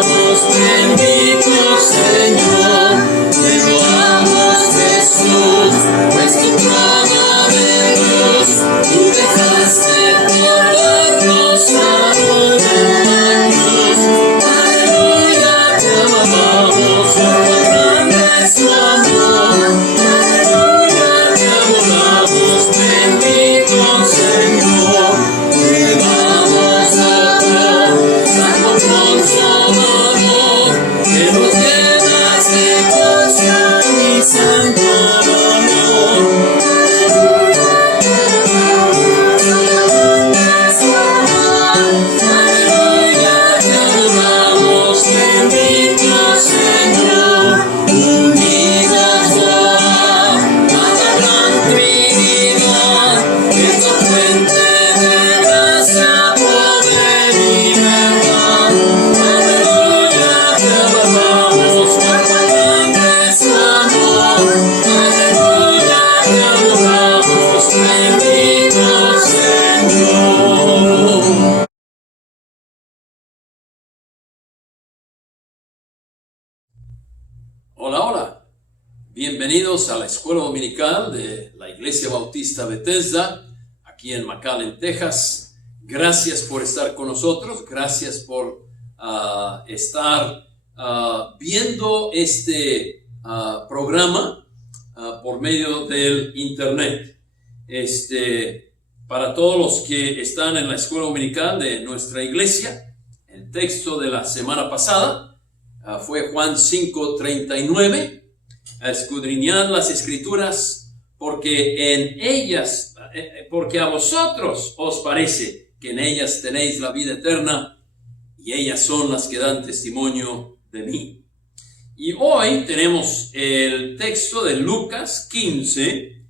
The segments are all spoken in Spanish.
adoramos, bendito Señor, te loamos Jesús, pues tu trono de luz, tú dejaste por darnos salud en la cruz. Aleluya, te alabamos, cuán grande es tu amor. Aleluya, te adoramos, bendito Señor, te damos honor, salvo Consolador, que nos llenas de gozo y santo amor. Aleluya, te adoramos, bendito Señor, unidos a la gran Trinidad, es tu fuente de gracia, poder y verdad. Aleluya, te alabamos, cuán grande es tu amor. Aleluya, te adoramos, bendito Señor. Hola, hola. Bienvenidos a la Escuela Dominical de la Iglesia Bautista Bethesda, aquí en McAllen, Texas. Gracias por estar con nosotros. Gracias por estar viendo este programa por medio del internet. Para todos los que están en la Escuela Dominical de nuestra iglesia, el texto de la semana pasada fue Juan 5:39, escudriñad las Escrituras, porque en ellas, porque a vosotros os parece que en ellas tenéis la vida eterna, y ellas son las que dan testimonio de mí. Y hoy tenemos el texto de Lucas 15,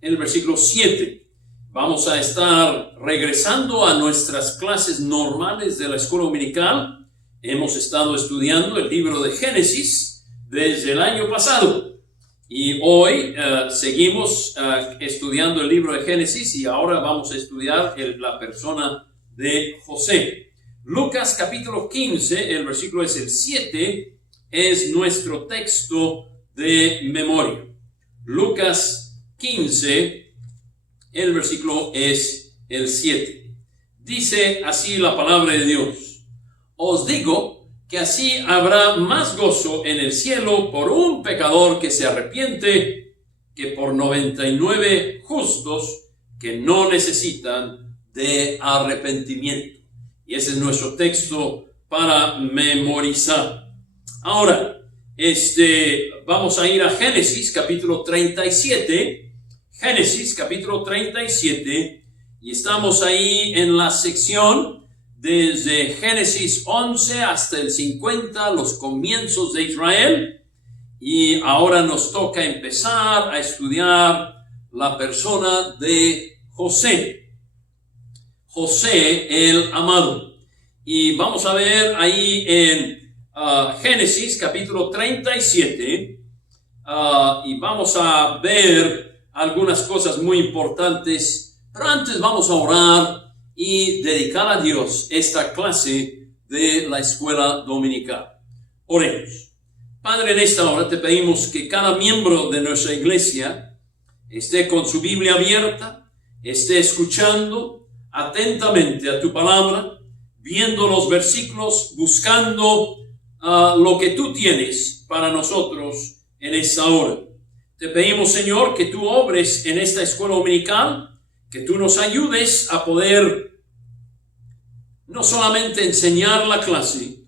el versículo 7. Vamos a estar regresando a nuestras clases normales de la escuela dominical. Hemos estado estudiando el libro de Génesis desde el año pasado y hoy seguimos estudiando el libro de Génesis y ahora vamos a estudiar la persona de José. Lucas capítulo 15, el versículo es el 7, es nuestro texto de memoria. Lucas 15, el versículo es el 7. Dice así la palabra de Dios. Os digo que así habrá más gozo en el cielo por un pecador que se arrepiente que por 99 justos que no necesitan de arrepentimiento. Y ese es nuestro texto para memorizar. Ahora, vamos a ir a Génesis capítulo 37. Génesis capítulo 37. Y estamos ahí en la sección desde Génesis 11 hasta el 50, los comienzos de Israel. Y ahora nos toca empezar a estudiar la persona de José. José el amado. Y vamos a ver ahí en Génesis capítulo 37. Y vamos a ver algunas cosas muy importantes. Pero antes vamos a orar y dedicar a Dios esta clase de la escuela dominical. Oremos. Padre, en esta hora te pedimos que cada miembro de nuestra iglesia esté con su Biblia abierta, esté escuchando atentamente a tu palabra, viendo los versículos, buscando lo que tú tienes para nosotros en esta hora. Te pedimos, Señor, que tú obres en esta escuela dominical, que tú nos ayudes a poder no solamente enseñar la clase,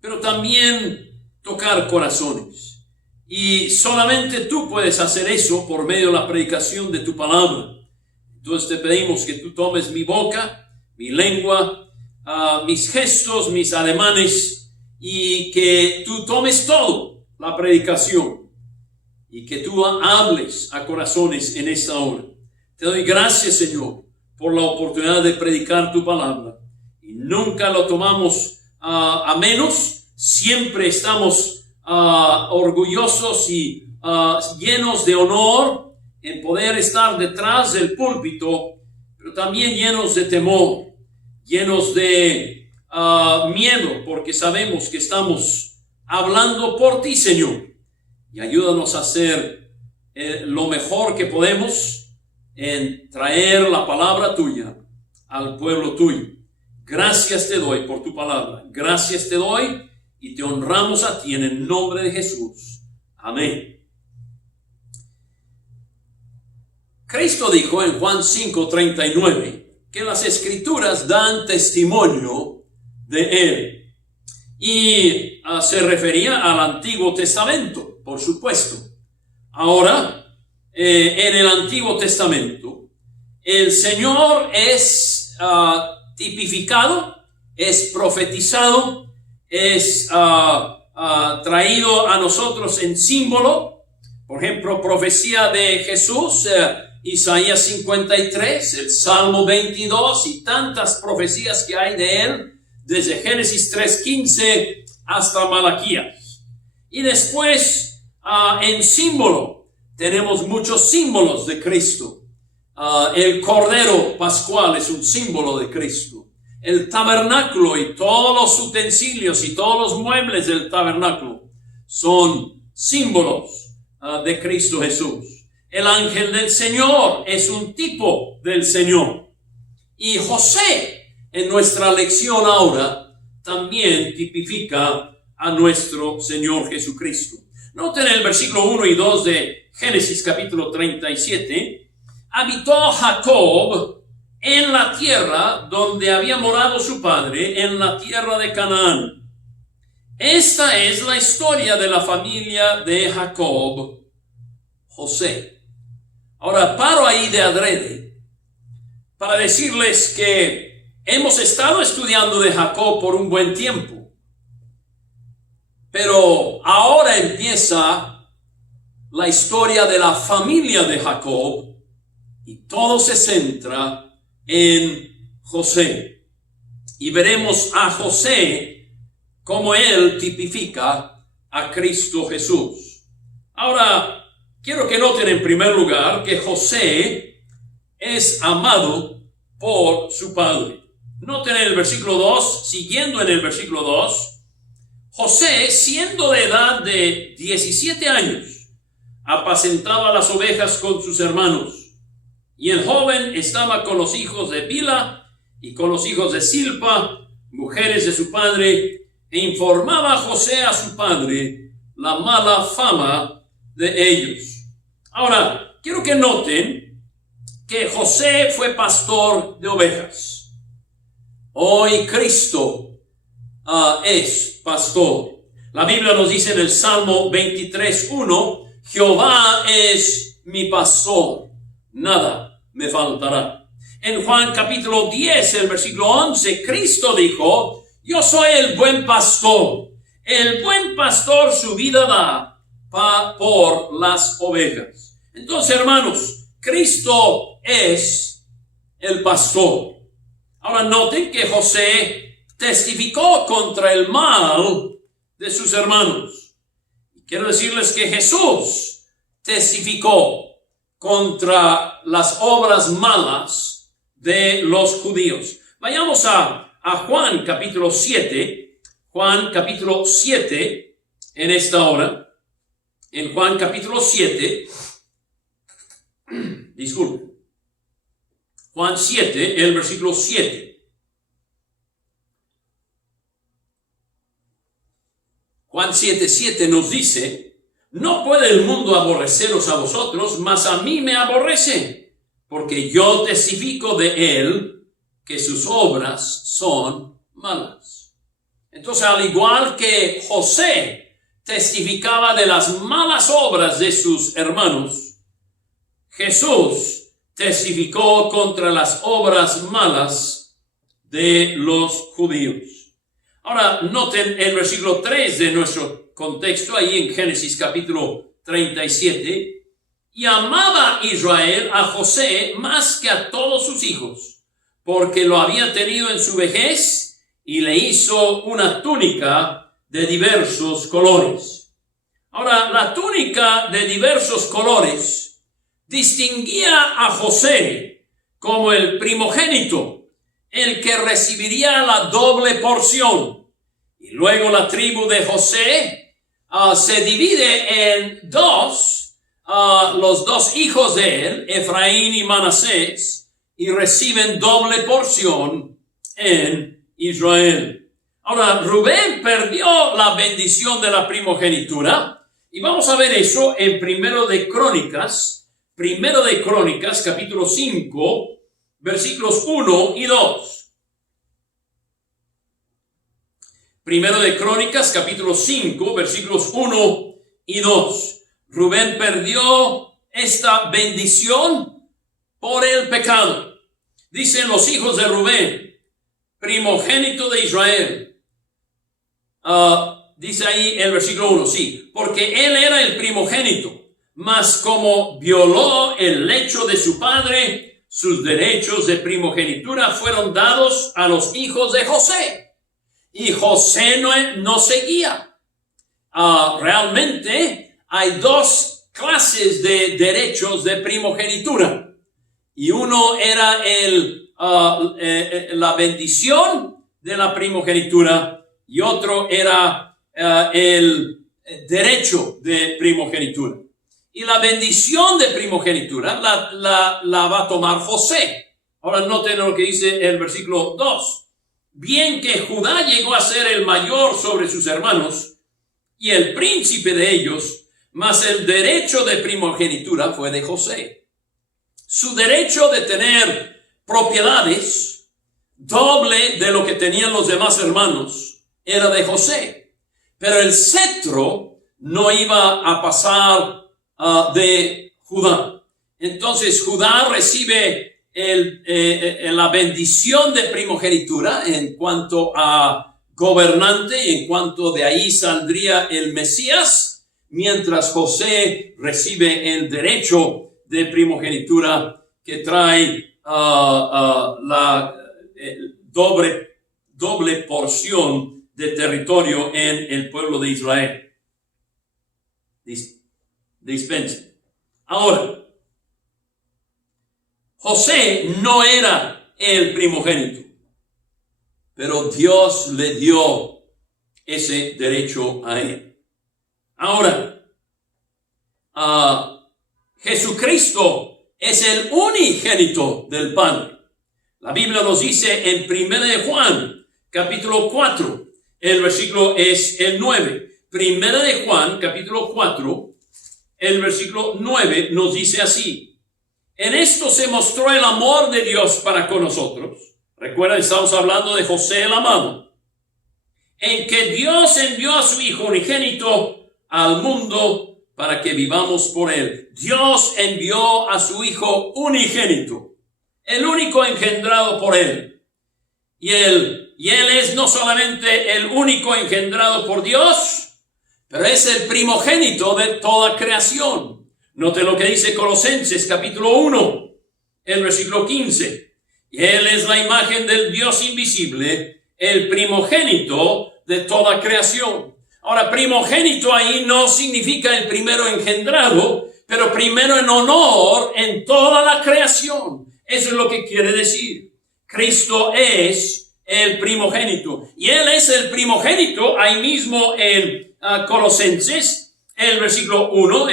pero también tocar corazones. Y solamente tú puedes hacer eso por medio de la predicación de tu palabra. Entonces te pedimos que tú tomes mi boca, mi lengua, mis gestos, mis ademanes, y que tú tomes todo la predicación y que tú hables a corazones en esta hora. Te doy gracias, Señor, por la oportunidad de predicar tu palabra. Y nunca lo tomamos a menos. Siempre estamos orgullosos y llenos de honor en poder estar detrás del púlpito, pero también llenos de temor, llenos de miedo, porque sabemos que estamos hablando por ti, Señor. Y ayúdanos a hacer lo mejor que podemos en traer la palabra tuya al pueblo tuyo. Gracias te doy por tu palabra. Gracias te doy y te honramos a ti en el nombre de Jesús. Amén. Cristo dijo en Juan 5:39 que las escrituras dan testimonio de él. Y se refería al Antiguo Testamento, por supuesto. Ahora, en el Antiguo Testamento, el Señor es tipificado, es profetizado, es traído a nosotros en símbolo. Por ejemplo, profecía de Jesús, Isaías 53, el Salmo 22 y tantas profecías que hay de él, desde Génesis 3:15 hasta Malaquías. Y después, en símbolo, tenemos muchos símbolos de Cristo. El Cordero Pascual es un símbolo de Cristo. El tabernáculo y todos los utensilios y todos los muebles del tabernáculo son símbolos de Cristo Jesús. El ángel del Señor es un tipo del Señor. Y José, en nuestra lección ahora, también tipifica a nuestro Señor Jesucristo. Noten el versículo 1 y 2 de Génesis capítulo 37. Habitó Jacob en la tierra donde había morado su padre, en la tierra de Canaán. Esta es la historia de la familia de Jacob, José. Ahora paro ahí de adrede para decirles que hemos estado estudiando de Jacob por un buen tiempo, pero ahora empieza la historia de la familia de Jacob y todo se centra en José. Y veremos a José como él tipifica a Cristo Jesús. Ahora, quiero que noten en primer lugar que José es amado por su padre. Noten en el versículo 2, siguiendo en el versículo 2, José, siendo de edad de 17 años, apacentaba las ovejas con sus hermanos. Y el joven estaba con los hijos de Bila y con los hijos de Silpa, mujeres de su padre, e informaba a José a su padre la mala fama de ellos. Ahora, quiero que noten que José fue pastor de ovejas. Hoy Cristo es pastor. La Biblia nos dice en el Salmo 23:1, Jehová es mi pastor, nada me faltará. En Juan capítulo 10, el versículo 11, Cristo dijo, yo soy el buen pastor. El buen pastor su vida da por las ovejas. Entonces, hermanos, Cristo es el pastor. Ahora noten que José testificó contra el mal de sus hermanos. Quiero decirles que Jesús testificó contra las obras malas de los judíos. Vayamos a Juan capítulo 7. Juan capítulo 7 en esta hora. En Juan capítulo 7. Disculpen. Juan 7, el versículo 7. Juan 7:7 nos dice, no puede el mundo aborreceros a vosotros, mas a mí me aborrece, porque yo testifico de él que sus obras son malas. Entonces, al igual que José testificaba de las malas obras de sus hermanos, Jesús testificó contra las obras malas de los judíos. Ahora, noten el versículo 3 de nuestro contexto, ahí en Génesis capítulo 37. Y amaba Israel a José más que a todos sus hijos, porque lo había tenido en su vejez y le hizo una túnica de diversos colores. Ahora, la túnica de diversos colores distinguía a José como el primogénito el que recibiría la doble porción. Y luego la tribu de José se divide en dos, los dos hijos de él, Efraín y Manasés, y reciben doble porción en Israel. Ahora, Rubén perdió la bendición de la primogenitura, y vamos a ver eso en Primero de Crónicas, capítulo 5, versículos 1 y 2. Primero de Crónicas, capítulo 5, versículos 1 y 2. Rubén perdió esta bendición por el pecado. Dicen los hijos de Rubén, primogénito de Israel. Dice ahí el versículo 1, sí, porque él era el primogénito, mas como violó el lecho de su padre, sus derechos de primogenitura fueron dados a los hijos de José. Y José no seguía. Realmente hay dos clases de derechos de primogenitura. Y uno era la bendición de la primogenitura y otro era el derecho de primogenitura. Y la bendición de primogenitura la va a tomar José. Ahora noten lo que dice el versículo 2. Bien que Judá llegó a ser el mayor sobre sus hermanos y el príncipe de ellos, mas el derecho de primogenitura fue de José. Su derecho de tener propiedades doble de lo que tenían los demás hermanos era de José. Pero el cetro no iba a pasar de Judá. Entonces Judá recibe la bendición de primogenitura en cuanto a gobernante, y en cuanto de ahí saldría el Mesías, mientras José recibe el derecho de primogenitura que trae la doble porción de territorio en el pueblo de Israel. Dispensen. Ahora, José no era el primogénito, pero Dios le dio ese derecho a él. Ahora, Jesucristo es el unigénito del Padre. La Biblia nos dice en 1 de Juan, capítulo 4, el versículo es el 9. 1 de Juan, capítulo 4, el versículo 9 nos dice así. En esto se mostró el amor de Dios para con nosotros. Recuerden, estamos hablando de José el amado. En que Dios envió a su Hijo unigénito al mundo para que vivamos por él. Dios envió a su Hijo unigénito, el único engendrado por él. Y él es no solamente el único engendrado por Dios, pero es el primogénito de toda creación. Note lo que dice Colosenses capítulo 1, el versículo 15. Y él es la imagen del Dios invisible, el primogénito de toda creación. Ahora, primogénito ahí no significa el primero engendrado, pero primero en honor en toda la creación. Eso es lo que quiere decir. Cristo es el primogénito. Y él es el primogénito ahí mismo en Colosenses. El versículo 1,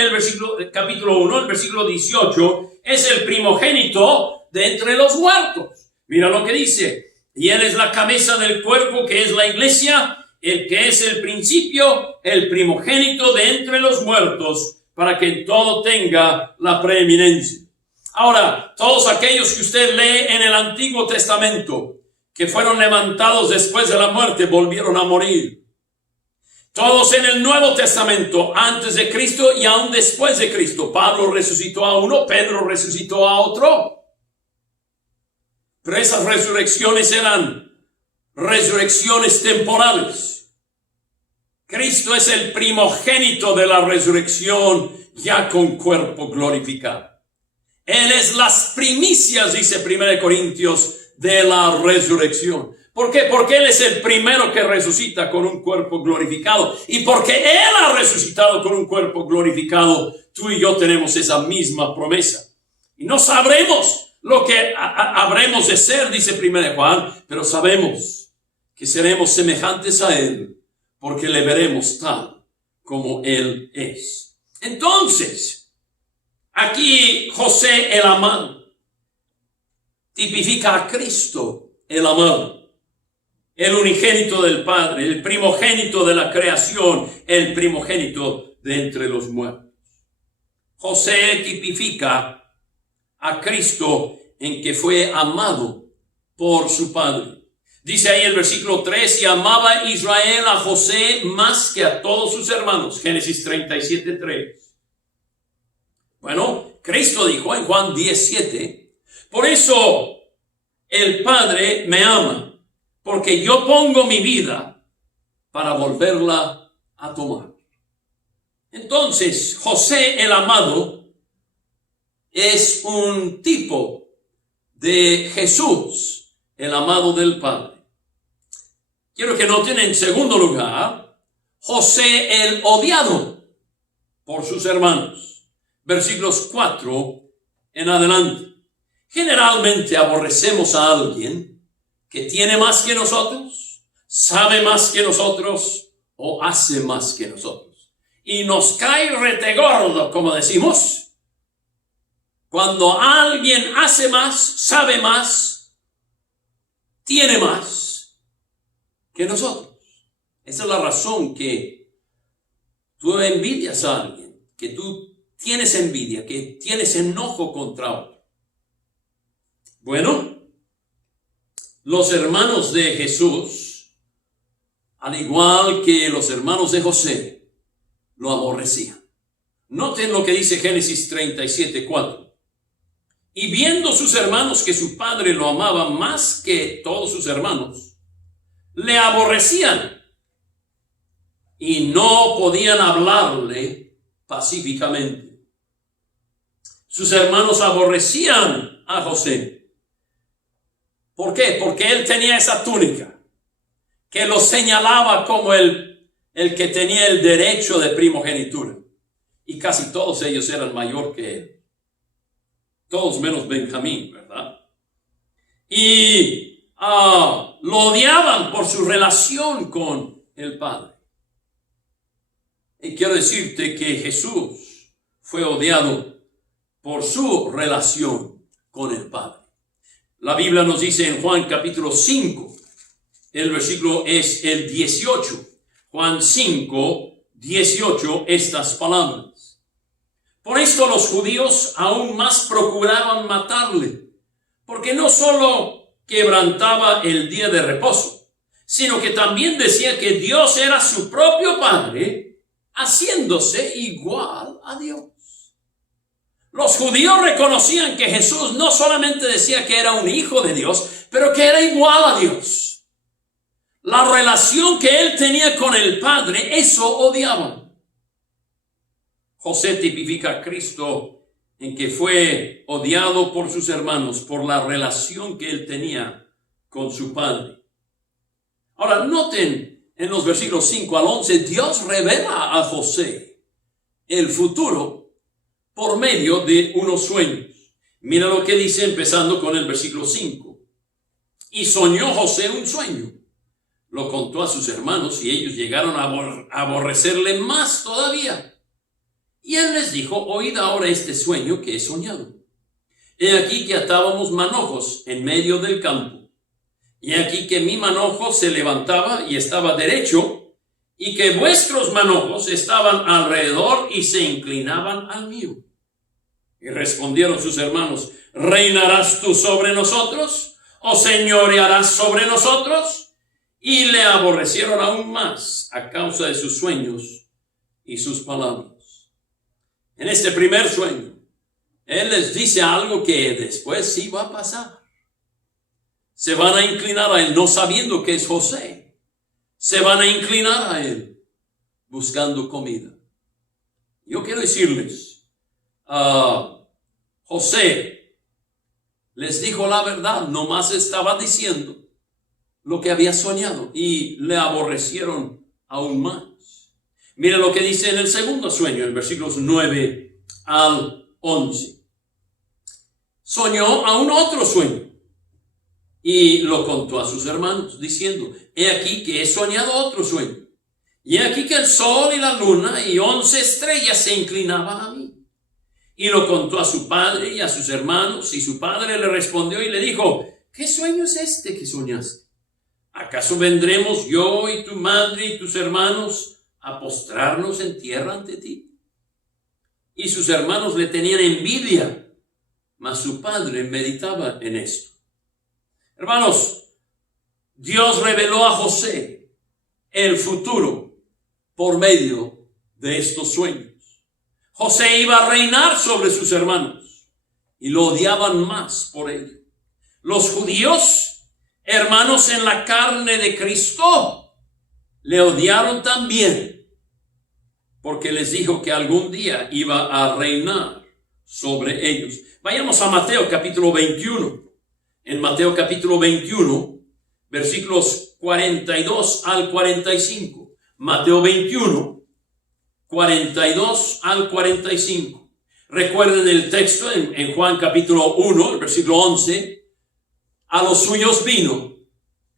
capítulo 1, el versículo 18, es el primogénito de entre los muertos. Mira lo que dice. Y él es la cabeza del cuerpo, que es la iglesia, el que es el principio, el primogénito de entre los muertos, para que en todo tenga la preeminencia. Ahora, todos aquellos que usted lee en el Antiguo Testamento, que fueron levantados después de la muerte, volvieron a morir. Todos en el Nuevo Testamento, antes de Cristo y aún después de Cristo. Pablo resucitó a uno, Pedro resucitó a otro. Pero esas resurrecciones eran resurrecciones temporales. Cristo es el primogénito de la resurrección, ya con cuerpo glorificado. Él es las primicias, dice 1 Corintios, de la resurrección. ¿Por qué? Porque Él es el primero que resucita con un cuerpo glorificado. Y porque Él ha resucitado con un cuerpo glorificado, tú y yo tenemos esa misma promesa. Y no sabremos lo que habremos de ser, dice 1 Juan, pero sabemos que seremos semejantes a Él, porque le veremos tal como Él es. Entonces, aquí José el amado tipifica a Cristo el amado, el unigénito del Padre, el primogénito de la creación, el primogénito de entre los muertos. José tipifica a Cristo en que fue amado por su Padre. Dice ahí el versículo 3, y amaba Israel a José más que a todos sus hermanos. Génesis 37:3. Bueno, Cristo dijo en Juan 10:7, por eso el Padre me ama, porque yo pongo mi vida para volverla a tomar. Entonces, José el amado es un tipo de Jesús, el amado del Padre. Quiero que noten en segundo lugar, José el odiado por sus hermanos. Versículos 4 en adelante. Generalmente aborrecemos a alguien que tiene más que nosotros, sabe más que nosotros o hace más que nosotros. Y nos cae retegordo, como decimos, cuando alguien hace más, sabe más, tiene más que nosotros. Esa es la razón que tú envidias a alguien, que tú tienes envidia, que tienes enojo contra otro. Bueno, los hermanos de Jesús, al igual que los hermanos de José, lo aborrecían. Noten lo que dice Génesis 37:4. Y viendo sus hermanos que su padre lo amaba más que todos sus hermanos, le aborrecían y no podían hablarle pacíficamente. Sus hermanos aborrecían a José. ¿Por qué? Porque él tenía esa túnica que lo señalaba como el que tenía el derecho de primogenitura. Y casi todos ellos eran mayor que él. Todos menos Benjamín, ¿verdad? Y lo odiaban por su relación con el Padre. Y quiero decirte que Jesús fue odiado por su relación con el Padre. La Biblia nos dice en Juan capítulo 5, el versículo es el 18. Juan 5:18, estas palabras. Por esto los judíos aún más procuraban matarle, porque no solo quebrantaba el día de reposo, sino que también decía que Dios era su propio Padre, haciéndose igual a Dios. Los judíos reconocían que Jesús no solamente decía que era un hijo de Dios, pero que era igual a Dios. La relación que él tenía con el Padre, eso odiaban. José tipifica a Cristo en que fue odiado por sus hermanos por la relación que él tenía con su Padre. Ahora, noten en los versículos 5 al 11, Dios revela a José el futuro por medio de unos sueños. Mira lo que dice empezando con el versículo 5. Y soñó José un sueño. Lo contó a sus hermanos y ellos llegaron a aborrecerle más todavía. Y él les dijo, oíd ahora este sueño que he soñado. He aquí que atábamos manojos en medio del campo. Y he aquí que mi manojo se levantaba y estaba derecho, y que vuestros manojos estaban alrededor y se inclinaban al mío. Y respondieron sus hermanos, ¿reinarás tú sobre nosotros? ¿O señorearás sobre nosotros? Y le aborrecieron aún más a causa de sus sueños y sus palabras. En este primer sueño, él les dice algo que después sí va a pasar. Se van a inclinar a él, no sabiendo que es José. Se van a inclinar a él, buscando comida. Yo quiero decirles, José les dijo la verdad, nomás estaba diciendo lo que había soñado y le aborrecieron aún más. Mira lo que dice en el segundo sueño, en versículos 9 al 11. soñó aún otro sueño y lo contó a sus hermanos, diciendo: he aquí que he soñado otro sueño. Y he aquí que el sol y la luna y 11 estrellas se inclinaban a mí. Y lo contó a su padre y a sus hermanos, y su padre le respondió y le dijo: ¿qué sueño es este que soñaste? ¿Acaso vendremos yo y tu madre y tus hermanos a postrarnos en tierra ante ti? Y sus hermanos le tenían envidia, mas su padre meditaba en esto. Hermanos, Dios reveló a José el futuro por medio de estos sueños. José iba a reinar sobre sus hermanos y lo odiaban más por ello. Los judíos, hermanos en la carne de Cristo, le odiaron también porque les dijo que algún día iba a reinar sobre ellos. Vayamos a Mateo capítulo 21. En Mateo capítulo 21, versículos 42 al 45. Mateo 21, 42 al 45. Recuerden el texto en Juan capítulo 1, el versículo 11. A los suyos vino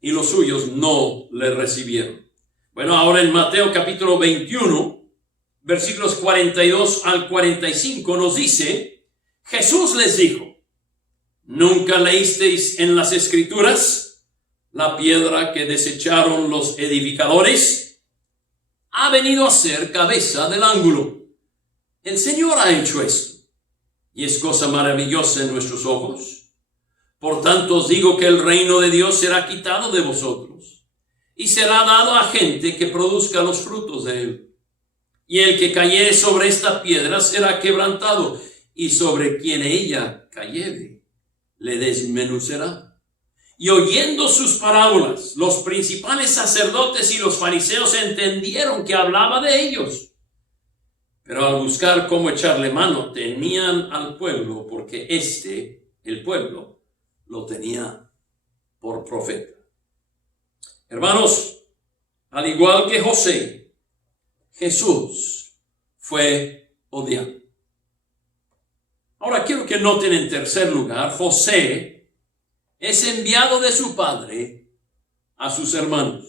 y los suyos no le recibieron. Bueno, ahora en Mateo capítulo 21, versículos 42 al 45 nos dice: Jesús les dijo: ¿nunca leísteis en las Escrituras la piedra que desecharon los edificadores? Ha venido a ser cabeza del ángulo. El Señor ha hecho esto, y es cosa maravillosa en nuestros ojos. Por tanto os digo que el reino de Dios será quitado de vosotros, y será dado a gente que produzca los frutos de él. Y el que cayere sobre esta piedra será quebrantado, y sobre quien ella cayere le desmenuzará. Y oyendo sus parábolas, los principales sacerdotes y los fariseos entendieron que hablaba de ellos. Pero al buscar cómo echarle mano, temían al pueblo, porque el pueblo, lo tenía por profeta. Hermanos, al igual que José, Jesús fue odiado. Ahora quiero que noten en tercer lugar: José es enviado de su padre a sus hermanos.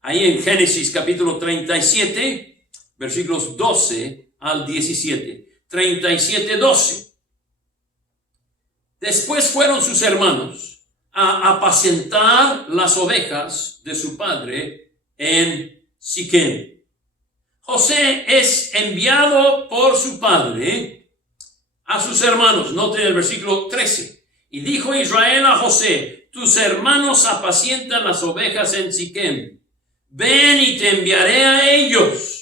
Ahí en Génesis capítulo 37, versículos 12 al 17. 37, 12. Después fueron sus hermanos a apacentar las ovejas de su padre en Siquem. José es enviado por su padre a sus hermanos. Noten el versículo 13. Y dijo Israel a José: tus hermanos apacientan las ovejas en Siquem. Ven y te enviaré a ellos.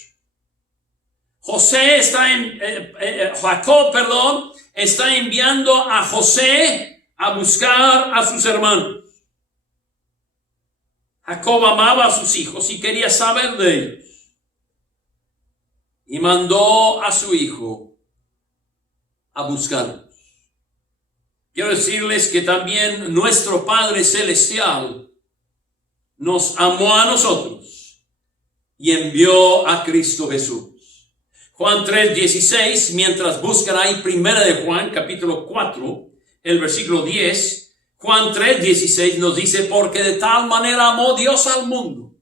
Jacob está enviando a José a buscar a sus hermanos. Jacob amaba a sus hijos y quería saber de ellos. Y mandó a su hijo a buscarlos. Quiero decirles que también nuestro Padre Celestial nos amó a nosotros y envió a Cristo Jesús. Juan 3:16, mientras buscan ahí primera de Juan, capítulo 4, el versículo 10, Juan 3:16 nos dice: porque de tal manera amó Dios al mundo.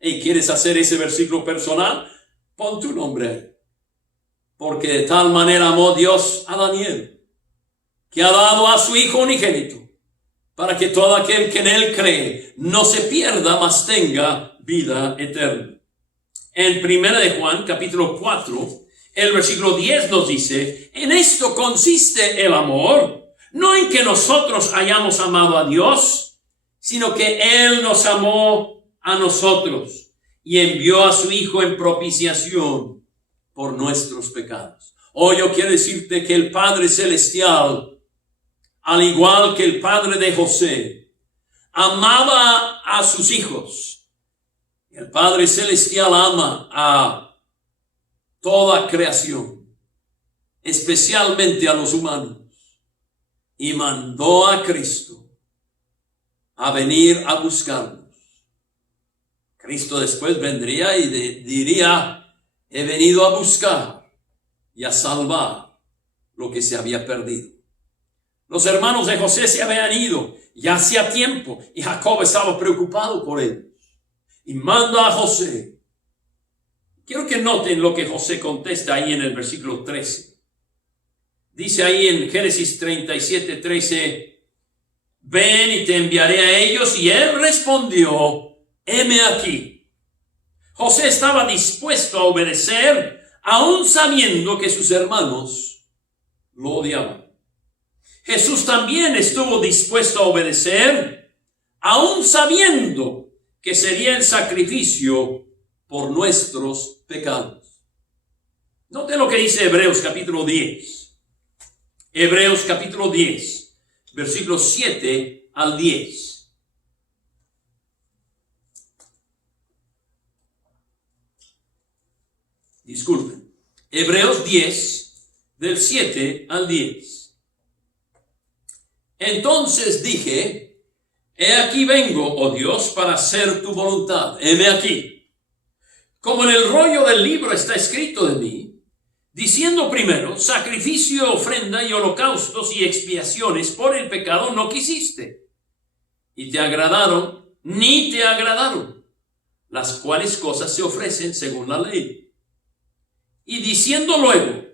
¿Y quieres hacer ese versículo personal? Pon tu nombre ahí. Porque de tal manera amó Dios a Daniel, que ha dado a su Hijo unigénito, para que todo aquel que en él cree no se pierda, mas tenga vida eterna. En primera de Juan, capítulo 4, el versículo 10 nos dice: en esto consiste el amor, no en que nosotros hayamos amado a Dios, sino que Él nos amó a nosotros y envió a su Hijo en propiciación por nuestros pecados. Hoy yo quiero decirte que el Padre Celestial, al igual que el Padre de José, amaba a sus hijos. El Padre Celestial ama a toda creación, especialmente a los humanos, y mandó a Cristo a venir a buscarnos. Cristo después vendría y diría: he venido a buscar y a salvar lo que se había perdido. Los hermanos de José se habían ido ya hacía tiempo y Jacob estaba preocupado por él. Y manda a José. Quiero que noten lo que José contesta ahí en el versículo 13. Dice ahí en Génesis 37:13, ven y te enviaré a ellos. Y él respondió, heme aquí. José estaba dispuesto a obedecer, aún sabiendo que sus hermanos lo odiaban. Jesús también estuvo dispuesto a obedecer, aún sabiendo que sería el sacrificio por nuestros pecados. Note lo que dice Hebreos capítulo 10. Hebreos capítulo 10, versículos 7 al 10. Disculpen. Hebreos 10, del 7 al 10. Entonces dije, he aquí vengo, oh Dios, para hacer tu voluntad. Heme aquí. Como en el rollo del libro está escrito de mí, diciendo primero, sacrificio, ofrenda y holocaustos y expiaciones por el pecado no quisiste. Y te agradaron, ni te agradaron, las cuales cosas se ofrecen según la ley. Y diciendo luego,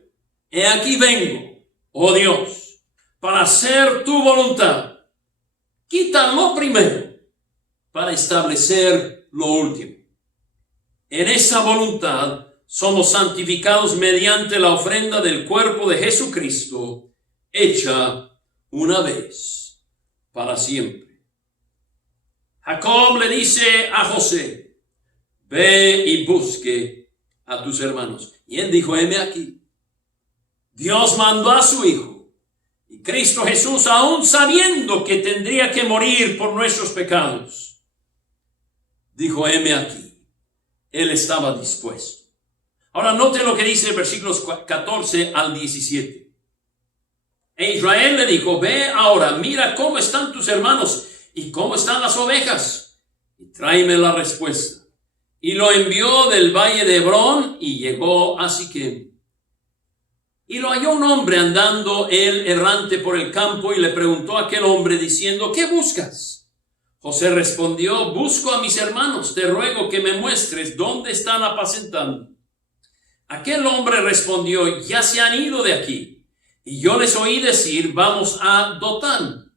he aquí vengo, oh Dios, para hacer tu voluntad. Quita lo primero para establecer lo último. En esa voluntad somos santificados mediante la ofrenda del cuerpo de Jesucristo, hecha una vez para siempre. Jacob le dice a José, ve y busque a tus hermanos. Y él dijo, heme aquí. Dios mandó a su Hijo. Y Cristo Jesús, aún sabiendo que tendría que morir por nuestros pecados, dijo, heme aquí. Él estaba dispuesto. Ahora note lo que dice versículos 14 al 17. E Israel le dijo, ve ahora, mira cómo están tus hermanos y cómo están las ovejas, y tráeme la respuesta. Y lo envió del valle de Hebrón y llegó a Siquem. Y lo halló un hombre andando él errante por el campo, y le preguntó a aquel hombre diciendo, ¿qué buscas? José respondió, busco a mis hermanos, te ruego que me muestres dónde están apacentando. Aquel hombre respondió, ya se han ido de aquí, y yo les oí decir, vamos a Dotán.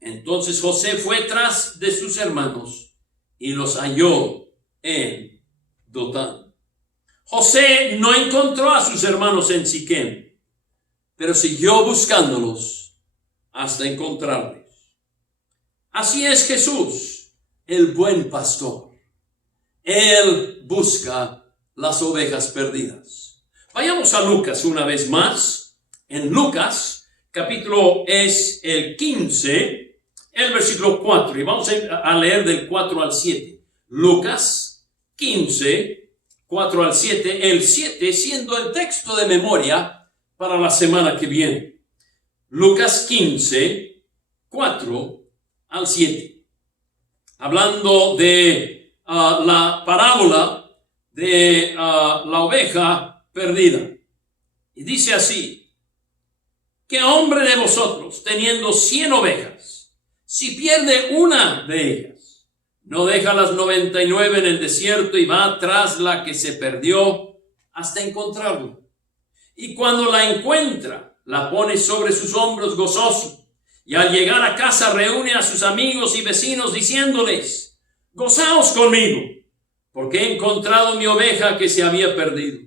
Entonces José fue tras de sus hermanos y los halló en Dotán. José no encontró a sus hermanos en Siquem, pero siguió buscándolos hasta encontrarles. Así es Jesús, el buen pastor. Él busca las ovejas perdidas. Vayamos a Lucas una vez más. En Lucas, capítulo es el 15, el versículo 4. Y vamos a leer del 4 al 7. Lucas 15, 4 al 7. El 7 siendo el texto de memoria para la semana que viene. Lucas 15, 4 al 7. Hablando de la parábola de la oveja perdida. Y dice así, ¿qué hombre de vosotros, teniendo 100 ovejas, si pierde una de ellas, no deja las 99 en el desierto y va tras la que se perdió hasta encontrarla? Y cuando la encuentra, la pone sobre sus hombros gozoso. Y al llegar a casa reúne a sus amigos y vecinos diciéndoles, gozaos conmigo, porque he encontrado mi oveja que se había perdido.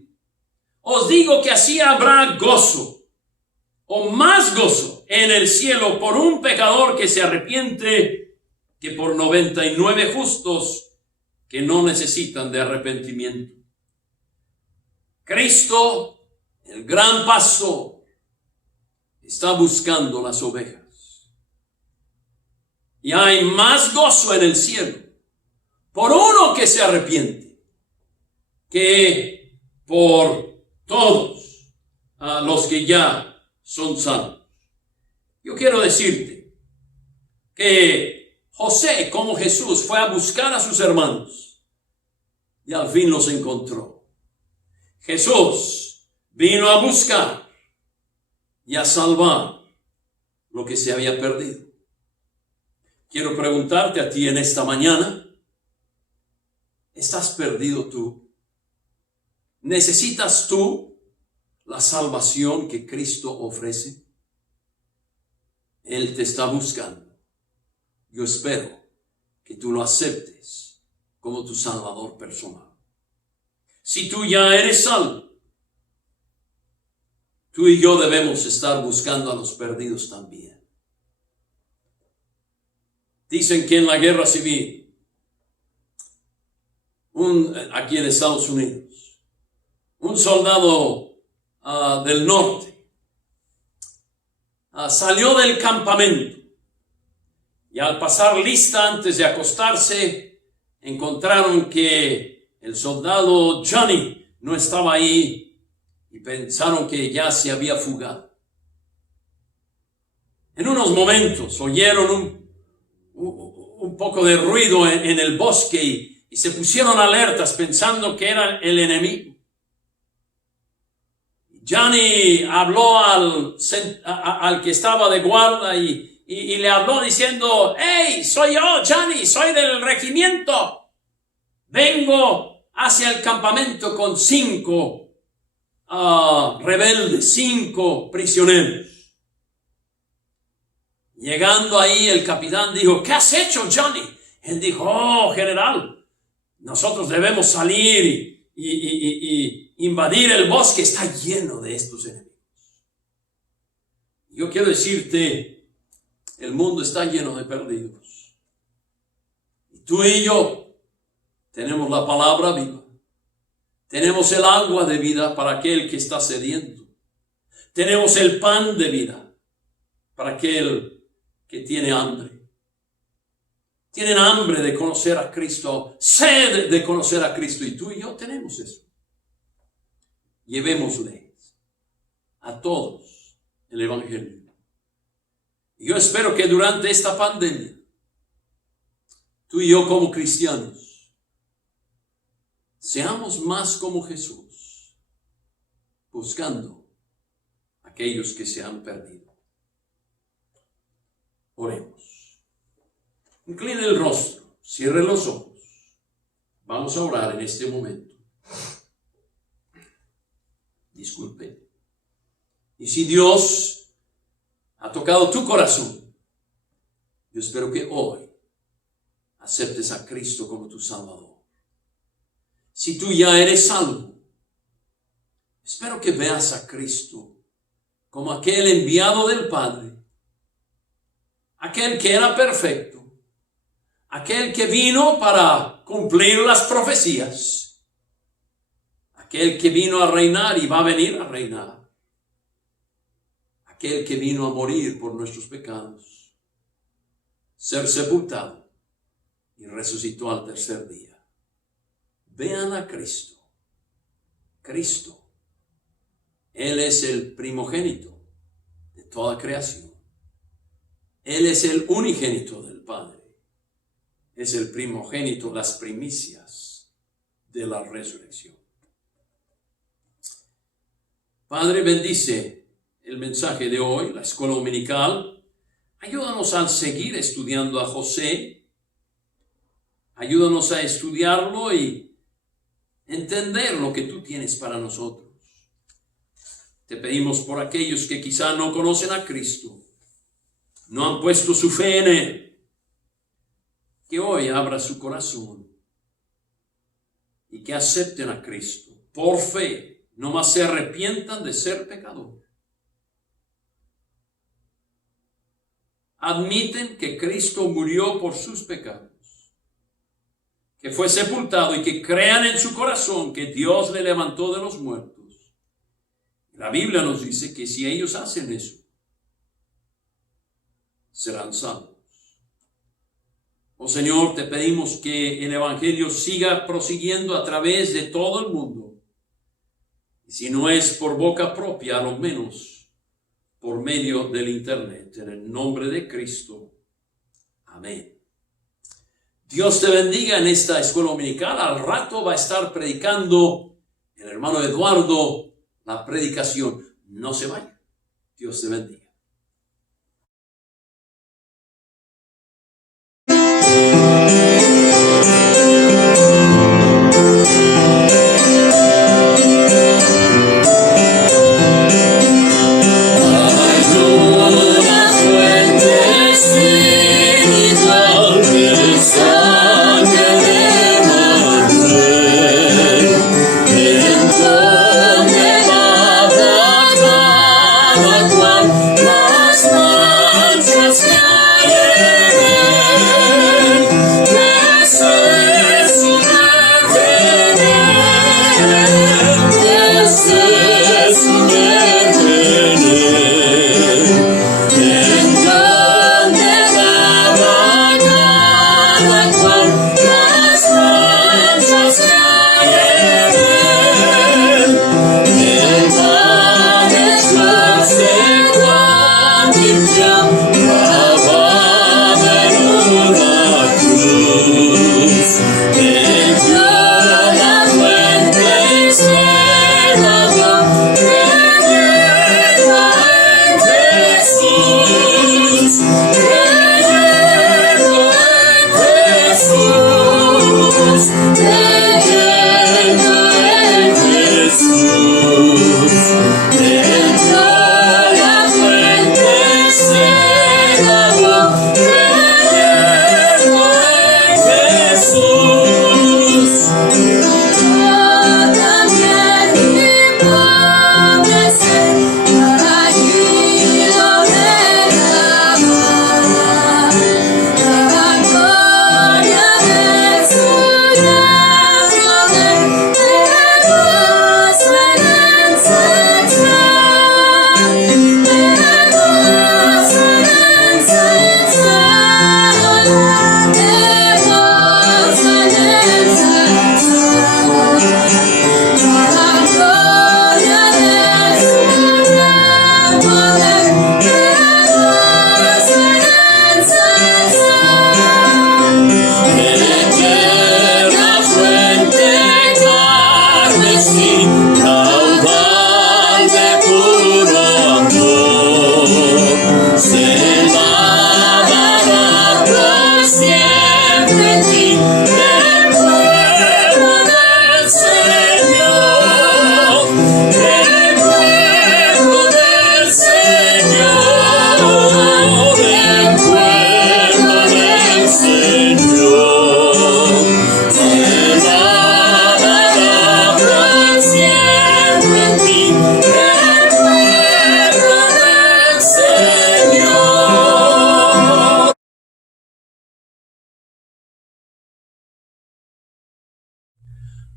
Os digo que así habrá gozo, o más gozo en el cielo por un pecador que se arrepiente, que por 99 justos que no necesitan de arrepentimiento. Cristo, el gran pastor, está buscando las ovejas. Y hay más gozo en el cielo por uno que se arrepiente que por todos los que ya son salvos. Yo quiero decirte que José, como Jesús, fue a buscar a sus hermanos y al fin los encontró. Jesús vino a buscar y a salvar lo que se había perdido. Quiero preguntarte a ti en esta mañana, ¿estás perdido tú? ¿Necesitas tú la salvación que Cristo ofrece? Él te está buscando. Yo espero que tú lo aceptes como tu Salvador personal. Si tú ya eres salvo, tú y yo debemos estar buscando a los perdidos también. Dicen que en la guerra civil, aquí en Estados Unidos, un soldado del norte salió del campamento y al pasar lista antes de acostarse, encontraron que el soldado Johnny no estaba ahí y pensaron que ya se había fugado. En unos momentos oyeron un poco de ruido en el bosque y se pusieron alertas pensando que era el enemigo. Johnny habló al que estaba de guarda y le habló diciendo: hey, soy yo, Johnny, soy del regimiento. Vengo hacia el campamento con 5 rebeldes, 5 prisioneros. Llegando ahí, el capitán dijo: ¿qué has hecho, Johnny? Él dijo: oh, general, nosotros debemos salir y invadir el bosque. Está lleno de estos enemigos. Yo quiero decirte, el mundo está lleno de perdidos. Y tú y yo tenemos la palabra viva. Tenemos el agua de vida para aquel que está sediento. Tenemos el pan de vida para aquel que tiene hambre. Tienen hambre de conocer a Cristo, sed de conocer a Cristo, y tú y yo tenemos eso. Llevémosle a todos el evangelio. Y yo espero que durante esta pandemia, tú y yo como cristianos, seamos más como Jesús, buscando a aquellos que se han perdido. Oremos. Incline el rostro, cierre los ojos. Vamos a orar en este momento. Disculpe. Y si Dios ha tocado tu corazón, yo espero que hoy aceptes a Cristo como tu Salvador. Si tú ya eres salvo, espero que veas a Cristo como aquel enviado del Padre, aquel que era perfecto, aquel que vino para cumplir las profecías, aquel que vino a reinar y va a venir a reinar, aquel que vino a morir por nuestros pecados, ser sepultado y resucitó al tercer día. Vean a Cristo. Cristo, Él es el primogénito de toda creación. Él es el unigénito del Padre. Es el primogénito, las primicias de la resurrección. Padre, bendice el mensaje de hoy, la escuela dominical. Ayúdanos a seguir estudiando a José. Ayúdanos a estudiarlo y entender lo que tú tienes para nosotros. Te pedimos por aquellos que quizá no conocen a Cristo, no han puesto su fe en Él, que hoy abra su corazón y que acepten a Cristo por fe, no más se arrepientan de ser pecador. Admiten que Cristo murió por sus pecados, que fue sepultado, y que crean en su corazón que Dios le levantó de los muertos. La Biblia nos dice que si ellos hacen eso, serán salvos. Oh Señor, te pedimos que el evangelio siga prosiguiendo a través de todo el mundo. Y si no es por boca propia, a lo menos por medio del internet. En el nombre de Cristo. Amén. Dios te bendiga en esta escuela dominical. Al rato va a estar predicando el hermano Eduardo la predicación. No se vaya. Dios te bendiga.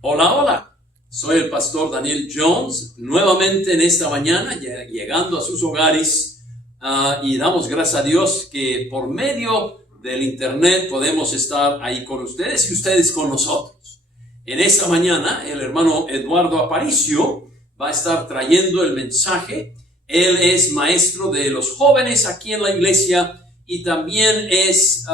Hola, hola. Soy el pastor Daniel Jones, nuevamente en esta mañana, llegando a sus hogares, y damos gracias a Dios que por medio del internet podemos estar ahí con ustedes y ustedes con nosotros. En esta mañana el hermano Eduardo Aparicio va a estar trayendo el mensaje. Él es maestro de los jóvenes aquí en la iglesia y también es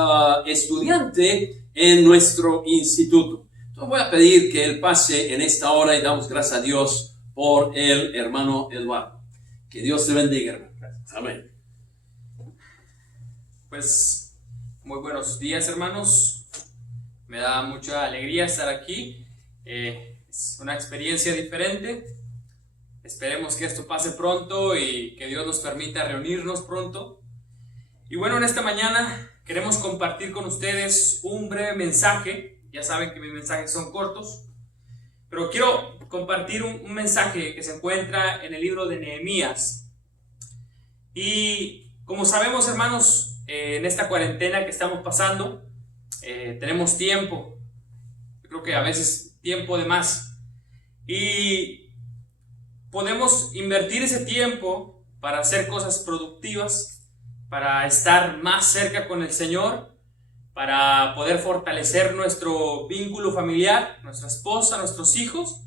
estudiante en nuestro instituto. Entonces voy a pedir que él pase en esta hora y damos gracias a Dios por el hermano Eduardo. Que Dios te bendiga, hermano. Amén. Pues muy buenos días, hermanos. Me da mucha alegría estar aquí. Es una experiencia diferente. Esperemos que esto pase pronto y que Dios nos permita reunirnos pronto. Y bueno, en esta mañana queremos compartir con ustedes un breve mensaje. Ya saben que mis mensajes son cortos, pero quiero compartir un mensaje que se encuentra en el libro de Nehemías. Y como sabemos, hermanos, en esta cuarentena que estamos pasando, tenemos tiempo. Yo creo que a veces tiempo de más. Y podemos invertir ese tiempo para hacer cosas productivas, para estar más cerca con el Señor, para poder fortalecer nuestro vínculo familiar, nuestra esposa, nuestros hijos,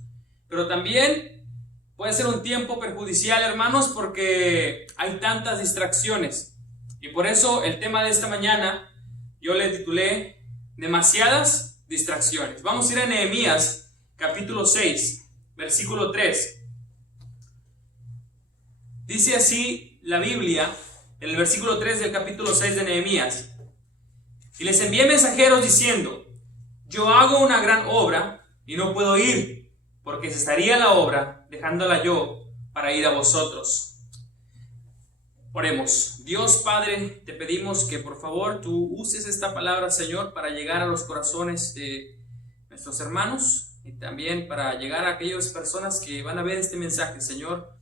pero también puede ser un tiempo perjudicial, hermanos, porque hay tantas distracciones. Y por eso el tema de esta mañana yo le titulé Demasiadas distracciones. Vamos a ir a Nehemías, capítulo 6, versículo 3. Dice así la Biblia, en el versículo 3 del capítulo 6 de Nehemías: y les envié mensajeros diciendo, yo hago una gran obra y no puedo ir, porque cesaría la obra, dejándola yo para ir a vosotros. Oremos. Dios Padre, te pedimos que por favor tú uses esta palabra, Señor, para llegar a los corazones de nuestros hermanos y también para llegar a aquellas personas que van a ver este mensaje, Señor.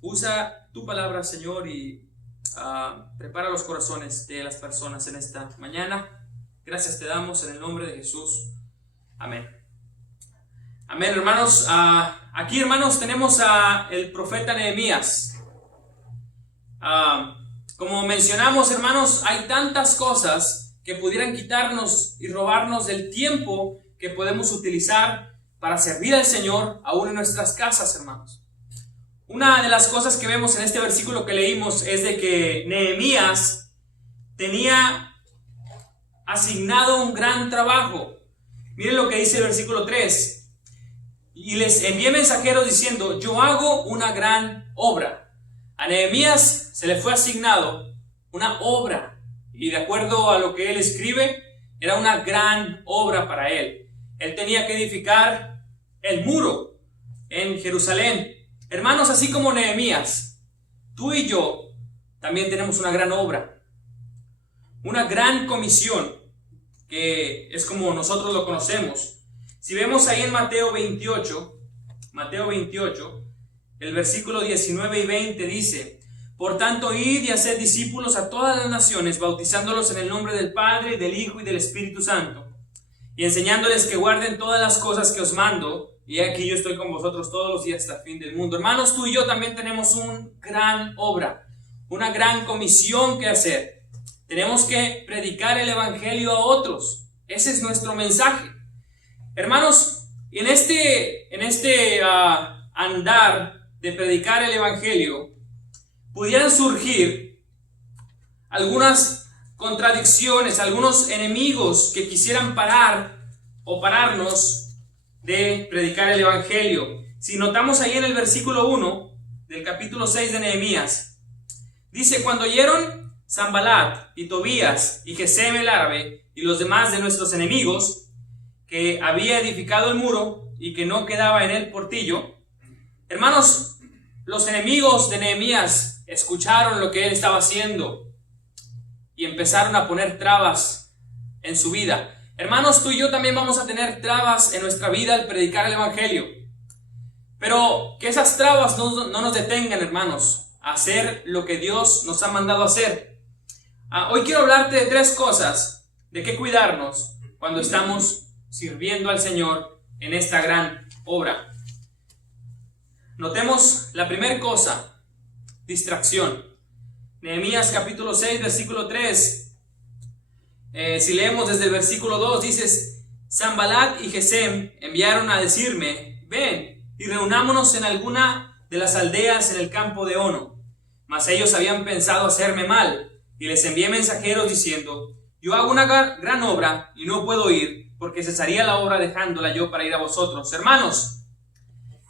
Usa tu palabra, Señor, y prepara los corazones de las personas en esta mañana. Gracias te damos en el nombre de Jesús. Amén. Amén, hermanos. Aquí, hermanos, tenemos al profeta Nehemías. Como mencionamos, hermanos, hay tantas cosas que pudieran quitarnos y robarnos del tiempo que podemos utilizar para servir al Señor, aún en nuestras casas, hermanos. Una de las cosas que vemos en este versículo que leímos es de que Nehemías tenía asignado un gran trabajo. Miren lo que dice el versículo 3. Y les envié mensajeros diciendo, yo hago una gran obra. A Nehemías se le fue asignado una obra. Y de acuerdo a lo que él escribe, era una gran obra para él. Él tenía que edificar el muro en Jerusalén. Hermanos, así como Nehemías, tú y yo también tenemos una gran obra, una gran comisión, que es como nosotros lo conocemos. Si vemos ahí en Mateo 28, el versículo 19 y 20 dice, por tanto, id y haced discípulos a todas las naciones, bautizándolos en el nombre del Padre, del Hijo y del Espíritu Santo, y enseñándoles que guarden todas las cosas que os mando. Y aquí yo estoy con vosotros todos los días hasta el fin del mundo. Hermanos, tú y yo también tenemos una gran obra, una gran comisión que hacer. Tenemos que predicar el evangelio a otros. Ese es nuestro mensaje. Hermanos, en este andar de predicar el evangelio, pudieran surgir algunas contradicciones, algunos enemigos que quisieran parar o pararnos de predicar el evangelio. Si notamos ahí en el versículo 1 del capítulo 6 de Nehemías, dice, cuando oyeron Sanballat y Tobías y Gesem el árabe y los demás de nuestros enemigos que había edificado el muro y que no quedaba en él portillo, hermanos, los enemigos de Nehemías escucharon lo que él estaba haciendo y empezaron a poner trabas en su vida. Hermanos, tú y yo también vamos a tener trabas en nuestra vida al predicar el evangelio. Pero que esas trabas no nos detengan, hermanos, a hacer lo que Dios nos ha mandado a hacer. Hoy quiero hablarte de 3 cosas de qué cuidarnos cuando estamos sirviendo al Señor en esta gran obra. Notemos la primera cosa, distracción. Nehemías capítulo 6, versículo 3. Si leemos desde el versículo 2, dice: Sanballat y Gesem enviaron a decirme: ven y reunámonos en alguna de las aldeas en el campo de Ono. Mas ellos habían pensado hacerme mal, y les envié mensajeros diciendo: yo hago una gran obra y no puedo ir, porque cesaría la obra dejándola yo para ir a vosotros. Hermanos,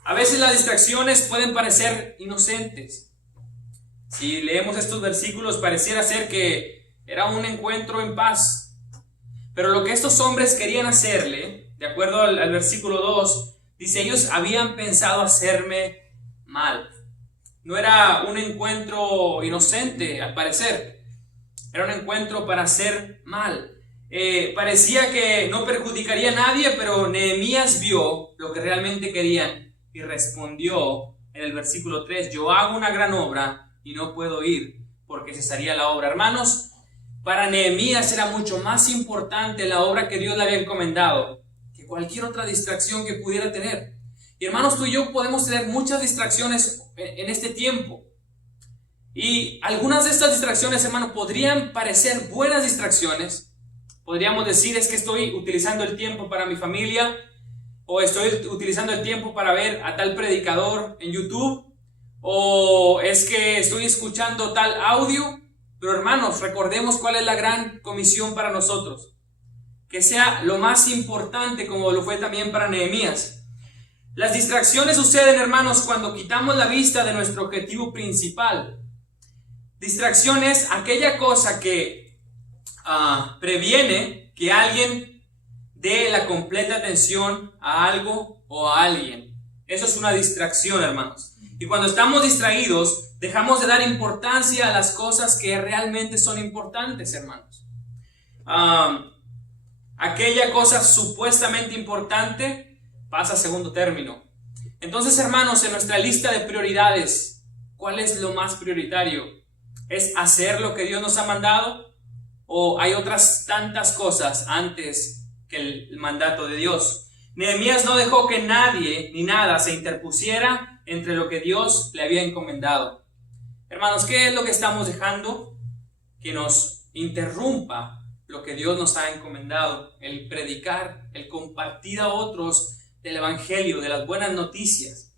a veces las distracciones pueden parecer inocentes. Si leemos estos versículos, pareciera ser que era un encuentro en paz. Pero lo que estos hombres querían hacerle, de acuerdo al versículo 2, dice: ellos habían pensado hacerme mal. No era un encuentro inocente, al parecer. Era un encuentro para hacer mal. Parecía que no perjudicaría a nadie, pero Nehemías vio lo que realmente querían y respondió en el versículo 3: yo hago una gran obra y no puedo ir, porque cesaría la obra. Hermanos, para Nehemías era mucho más importante la obra que Dios le había encomendado que cualquier otra distracción que pudiera tener. Y hermanos, tú y yo podemos tener muchas distracciones en este tiempo. Y algunas de estas distracciones, hermano, podrían parecer buenas distracciones. Podríamos decir: es que estoy utilizando el tiempo para mi familia, o estoy utilizando el tiempo para ver a tal predicador en YouTube, o es que estoy escuchando tal audio. Pero hermanos, recordemos cuál es la gran comisión para nosotros. Que sea lo más importante, como lo fue también para Nehemías. Las distracciones suceden, hermanos, cuando quitamos la vista de nuestro objetivo principal. Distracción es aquella cosa que previene que alguien dé la completa atención a algo o a alguien. Eso es una distracción, hermanos. Y cuando estamos distraídos, dejamos de dar importancia a las cosas que realmente son importantes, hermanos. Aquella cosa supuestamente importante pasa a segundo término. Entonces, hermanos, en nuestra lista de prioridades, ¿cuál es lo más prioritario? ¿Es hacer lo que Dios nos ha mandado? ¿O hay otras tantas cosas antes que el mandato de Dios? Nehemías no dejó que nadie ni nada se interpusiera entre lo que Dios le había encomendado. Hermanos, ¿qué es lo que estamos dejando que nos interrumpa lo que Dios nos ha encomendado? El predicar, el compartir a otros del evangelio, de las buenas noticias.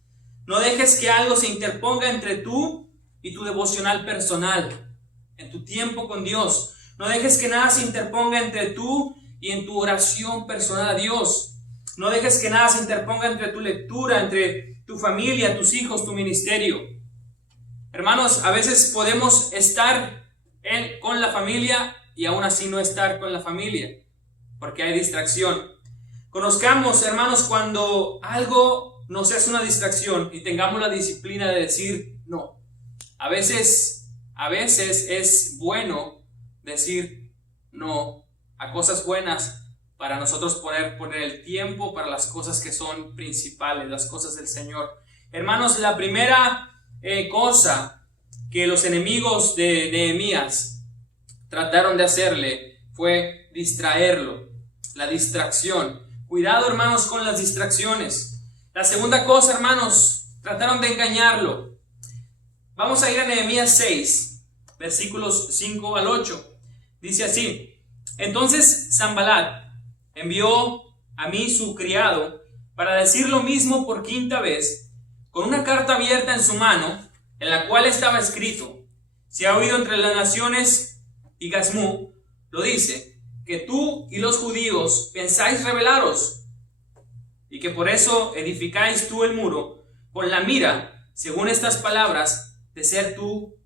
No dejes que algo se interponga entre tú y tu devocional personal, en tu tiempo con Dios. No dejes que nada se interponga entre tú y en tu oración personal a Dios. No dejes que nada se interponga entre tu lectura, entre tu familia, tus hijos, tu ministerio. Hermanos, a veces podemos estar con la familia y aún así no estar con la familia, porque hay distracción. Conozcamos, hermanos, cuando algo nos es una distracción y tengamos la disciplina de decir no. A veces es bueno decir no a cosas buenas para nosotros poner el tiempo para las cosas que son principales, las cosas del Señor. Hermanos, la primera cosa que los enemigos de Nehemías trataron de hacerle fue distraerlo, la distracción. Cuidado, hermanos, con las distracciones. La segunda cosa, hermanos, trataron de engañarlo. Vamos a ir a Nehemías 6, versículos 5 al 8. Dice así: entonces Sanballat envió a mí su criado para decir lo mismo por quinta vez, con una carta abierta en su mano, en la cual estaba escrito: se ha oído entre las naciones, y Gasmú lo dice, que tú y los judíos pensáis rebelaros, y que por eso edificáis tú el muro, con la mira, según estas palabras, de ser tú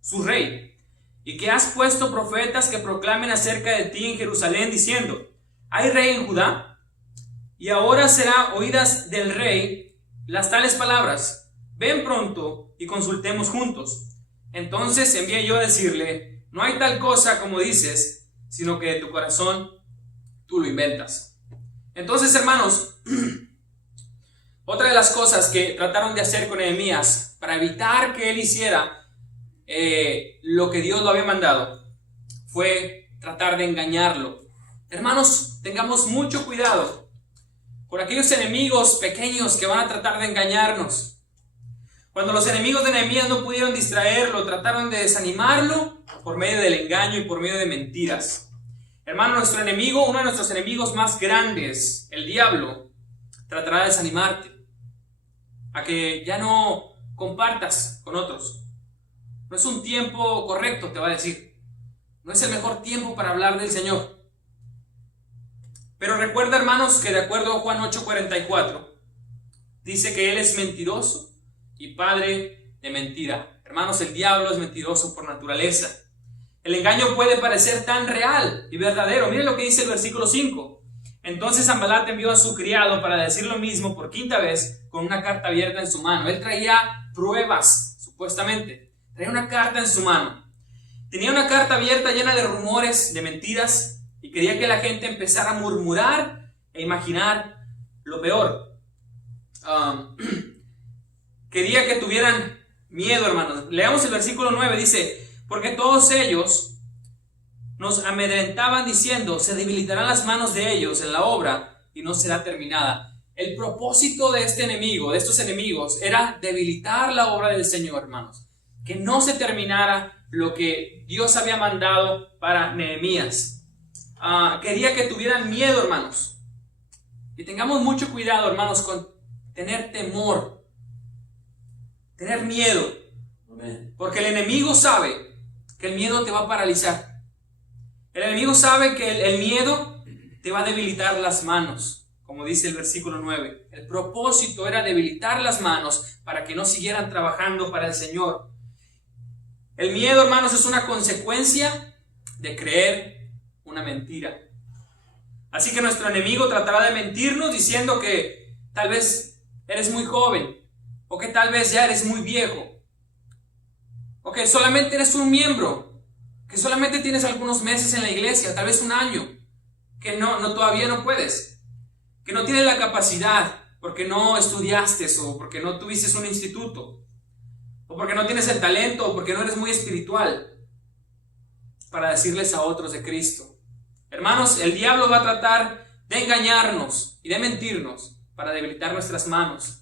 su rey, y que has puesto profetas que proclamen acerca de ti en Jerusalén, diciendo: ¿hay rey en Judá? Y ahora será oídas del rey las tales palabras: ven pronto y consultemos juntos. Entonces envié yo a decirle: no hay tal cosa como dices, sino que de tu corazón tú lo inventas. Entonces, hermanos, otra de las cosas que trataron de hacer con Nehemías para evitar que él hiciera lo que Dios lo había mandado fue tratar de engañarlo. Hermanos, tengamos mucho cuidado por aquellos enemigos pequeños que van a tratar de engañarnos. Cuando los enemigos de Nehemías no pudieron distraerlo, trataron de desanimarlo por medio del engaño y por medio de mentiras. Hermano, nuestro enemigo, uno de nuestros enemigos más grandes, el diablo, tratará de desanimarte a que ya no compartas con otros. No es un tiempo correcto, te va a decir. No es el mejor tiempo para hablar del Señor. Pero recuerda, hermanos, que de acuerdo a Juan 8:44, dice que Él es mentiroso y padre de mentira. Hermanos, el diablo es mentiroso por naturaleza. El engaño puede parecer tan real y verdadero. Miren lo que dice el versículo 5. Entonces Sanbalat envió a su criado para decir lo mismo por quinta vez con una carta abierta en su mano. Él traía pruebas, supuestamente. Traía una carta en su mano. Tenía una carta abierta llena de rumores, de mentiras, y quería que la gente empezara a murmurar e imaginar lo peor. Quería que tuvieran miedo, hermanos. Leamos el versículo 9, dice: porque todos ellos nos amedrentaban diciendo, se debilitarán las manos de ellos en la obra y no será terminada. El propósito de este enemigo, de estos enemigos, era debilitar la obra del Señor, hermanos. Que no se terminara lo que Dios había mandado para Nehemías. Quería que tuvieran miedo, hermanos. Y tengamos mucho cuidado, hermanos, con tener temor. Tener miedo. Porque el enemigo sabe que el miedo te va a paralizar. El enemigo sabe que el miedo te va a debilitar las manos, como dice el versículo 9. El propósito era debilitar las manos para que no siguieran trabajando para el Señor. El miedo, hermanos, es una consecuencia de creer una mentira. Así que nuestro enemigo tratará de mentirnos diciendo que tal vez eres muy joven, o que tal vez ya eres muy viejo, o que solamente eres un miembro, que solamente tienes algunos meses en la iglesia, tal vez un año, que todavía no puedes, que no tienes la capacidad porque no estudiaste o porque no tuviste un instituto, o porque no tienes el talento, o porque no eres muy espiritual para decirles a otros de Cristo. Hermanos, el diablo va a tratar de engañarnos y de mentirnos para debilitar nuestras manos.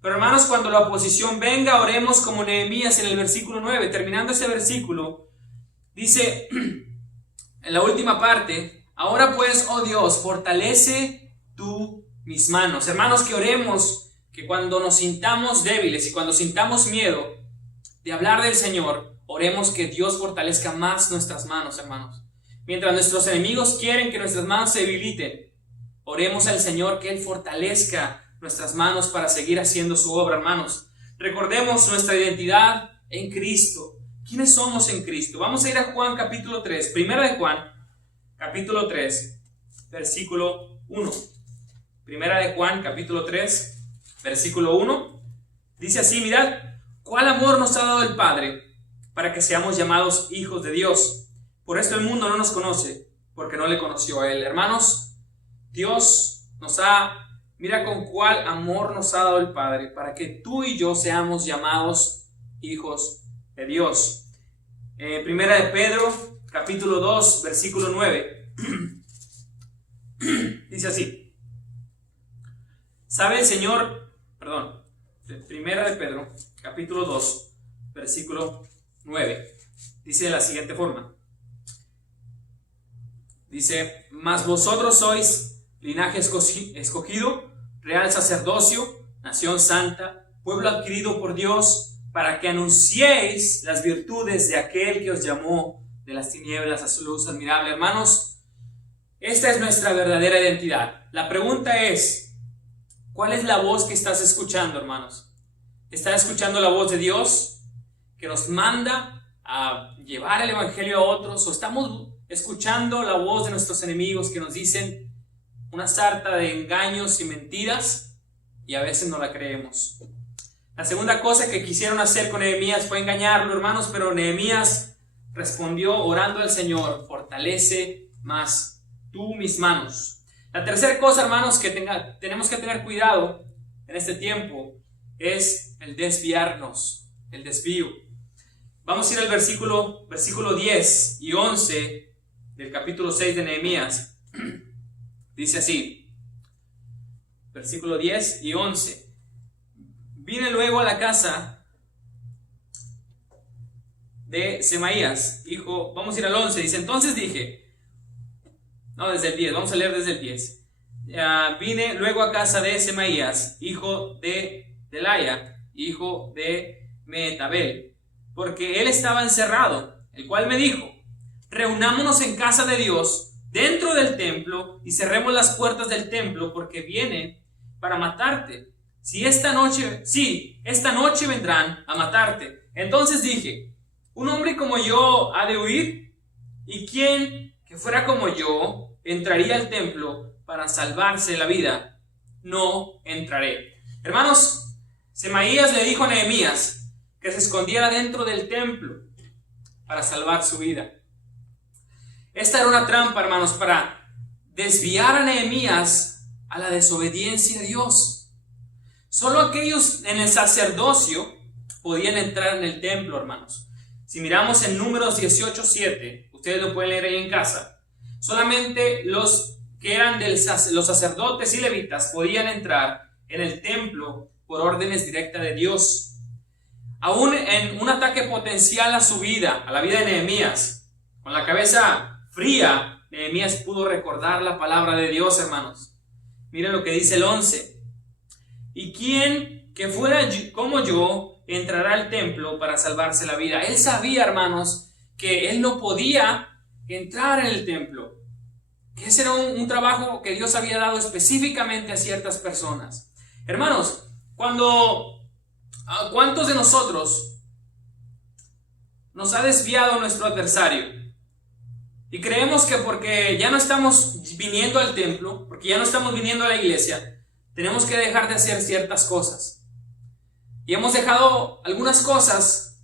Pero hermanos, cuando la oposición venga, oremos como Nehemías en el versículo 9. Terminando ese versículo, dice en la última parte: ahora pues, oh Dios, fortalece tú mis manos. Hermanos, que oremos que cuando nos sintamos débiles y cuando sintamos miedo de hablar del Señor, oremos que Dios fortalezca más nuestras manos, hermanos. Mientras nuestros enemigos quieren que nuestras manos se debiliten, oremos al Señor que Él fortalezca nuestras manos para seguir haciendo su obra, hermanos. Recordemos nuestra identidad en Cristo. ¿Quiénes somos en Cristo? Vamos a ir a Juan capítulo 3. Primera de Juan, capítulo 3, versículo 1. Primera de Juan, capítulo 3, versículo 1. Dice así: mirad, cuál amor nos ha dado el Padre para que seamos llamados hijos de Dios. Por esto el mundo no nos conoce, porque no le conoció a Él. Hermanos, Dios mira con cuál amor nos ha dado el Padre para que tú y yo seamos llamados hijos de Dios. Primera de Pedro, capítulo 2, versículo 9. Dice así: sabe el Señor, Primera de Pedro, capítulo 2, versículo 9. Dice de la siguiente forma. Dice: mas vosotros sois linaje escogido, real sacerdocio, nación santa, pueblo adquirido por Dios, para que anunciéis las virtudes de aquel que os llamó de las tinieblas a su luz admirable. Hermanos, esta es nuestra verdadera identidad. La pregunta es: ¿cuál es la voz que estás escuchando, hermanos? ¿Estás escuchando la voz de Dios que nos manda a llevar el evangelio a otros? ¿O estamos escuchando la voz de nuestros enemigos que nos dicen una sarta de engaños y mentiras y a veces no la creemos? La segunda cosa que quisieron hacer con Nehemías fue engañarlo, hermanos, pero Nehemías respondió orando al Señor: fortalece más tú mis manos. La tercera cosa, hermanos, que tenemos que tener cuidado en este tiempo es el desviarnos, el desvío. Vamos a ir al versículo 10 y 11 del capítulo 6 de Nehemías. Dice así: versículo 10 y 11. Vine luego a la casa de Semaías, hijo, vamos a ir al 11, dice, entonces dije, no, desde el 10, vamos a leer desde el 10. Vine luego a casa de Semaías, hijo de Delaya, hijo de Mehetabel, porque él estaba encerrado, el cual me dijo, reunámonos en casa de Dios, dentro del templo, y cerremos las puertas del templo, porque viene para matarte. Esta noche vendrán a matarte. Entonces dije, ¿un hombre como yo ha de huir? ¿Y quién que fuera como yo entraría al templo para salvarse la vida? No entraré. Hermanos, Semaías le dijo a Nehemías que se escondiera dentro del templo para salvar su vida. Esta era una trampa, hermanos, para desviar a Nehemías a la desobediencia a Dios. Solo aquellos en el sacerdocio podían entrar en el templo, hermanos. Si miramos en Números 18:7, ustedes lo pueden leer ahí en casa, solamente los que eran los sacerdotes y levitas podían entrar en el templo por órdenes directas de Dios. Aún en un ataque potencial a su vida, a la vida de Nehemías, con la cabeza fría, Nehemías pudo recordar la palabra de Dios, hermanos. Miren lo que dice el 11. ¿Y quién que fuera como yo entrará al templo para salvarse la vida? Él sabía, hermanos, que él no podía entrar en el templo, que ese era un trabajo que Dios había dado específicamente a ciertas personas. Hermanos, ¿cuántos de nosotros nos ha desviado nuestro adversario? Y creemos que porque ya no estamos viniendo al templo, porque ya no estamos viniendo a la iglesia, tenemos que dejar de hacer ciertas cosas. Y hemos dejado algunas cosas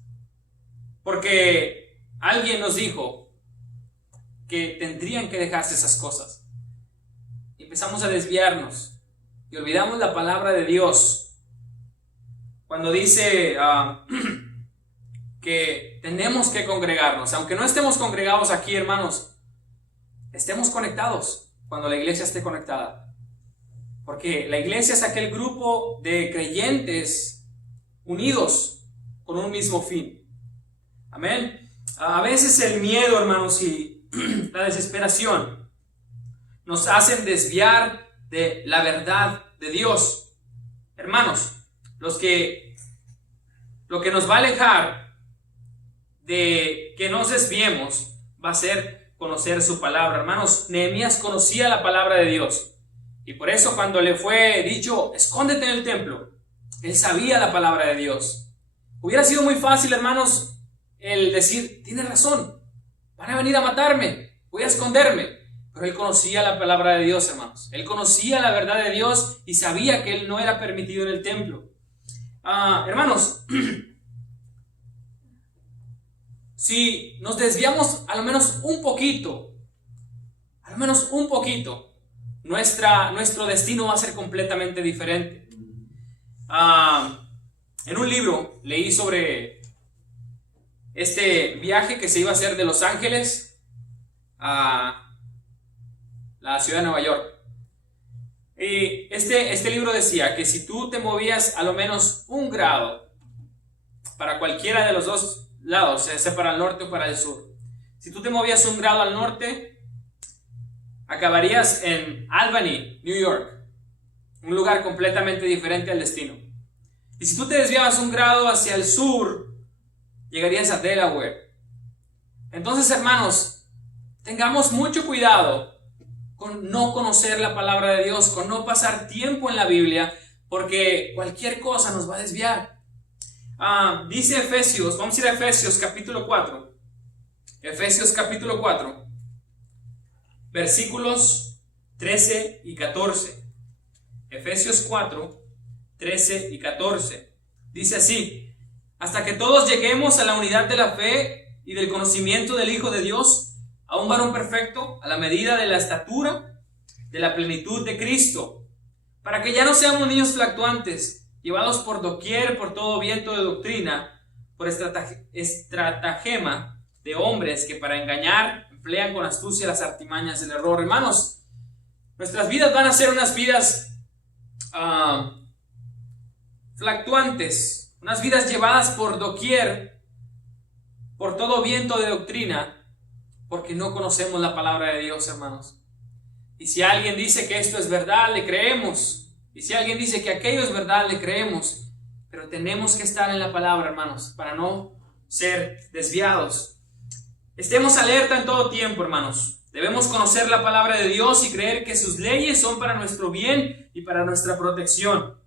porque alguien nos dijo que tendrían que dejarse esas cosas. Y empezamos a desviarnos y olvidamos la palabra de Dios. Cuando dice que tenemos que congregarnos, aunque no estemos congregados aquí, hermanos, estemos conectados cuando la iglesia esté conectada. Porque la iglesia es aquel grupo de creyentes unidos con un mismo fin. Amén. A veces el miedo, hermanos, y la desesperación nos hacen desviar de la verdad de Dios. Hermanos, lo que nos va a alejar de que nos desviemos va a ser conocer su palabra. Hermanos, Nehemías conocía la palabra de Dios. Y por eso cuando le fue dicho, escóndete en el templo, él sabía la palabra de Dios. Hubiera sido muy fácil, hermanos, el decir, tienes razón, van a venir a matarme, voy a esconderme. Pero él conocía la palabra de Dios, hermanos. Él conocía la verdad de Dios y sabía que él no era permitido en el templo. Hermanos, si nos desviamos a lo menos un poquito, nuestro destino va a ser completamente diferente. En un libro leí sobre este viaje que se iba a hacer de Los Ángeles a la ciudad de Nueva York. Y este libro decía que si tú te movías a lo menos 1 grado para cualquiera de los dos lados, sea para el norte o para el sur, si tú te movías 1 grado al norte, acabarías en Albany, New York, un lugar completamente diferente al destino. Y si tú te desviabas 1 grado hacia el sur, llegarías a Delaware. Entonces, hermanos, tengamos mucho cuidado con no conocer la palabra de Dios, con no pasar tiempo en la Biblia, porque cualquier cosa nos va a desviar. Dice Efesios, vamos a ir a Efesios capítulo 4. Efesios capítulo 4, versículos 13 y 14. Efesios 4, 13 y 14. Dice así: hasta que todos lleguemos a la unidad de la fe y del conocimiento del Hijo de Dios, a un varón perfecto, a la medida de la estatura de la plenitud de Cristo, para que ya no seamos niños fluctuantes, llevados por doquier por todo viento de doctrina, por estratagema de hombres que para engañar emplean con astucia las artimañas del error. Hermanos, nuestras vidas van a ser unas vidas fluctuantes, unas vidas llevadas por doquier, por todo viento de doctrina, porque no conocemos la palabra de Dios, hermanos. Y si alguien dice que esto es verdad, le creemos. Y si alguien dice que aquello es verdad, le creemos. Pero tenemos que estar en la palabra, hermanos, para no ser desviados. Estemos alerta en todo tiempo, hermanos. Debemos conocer la palabra de Dios y creer que sus leyes son para nuestro bien y para nuestra protección.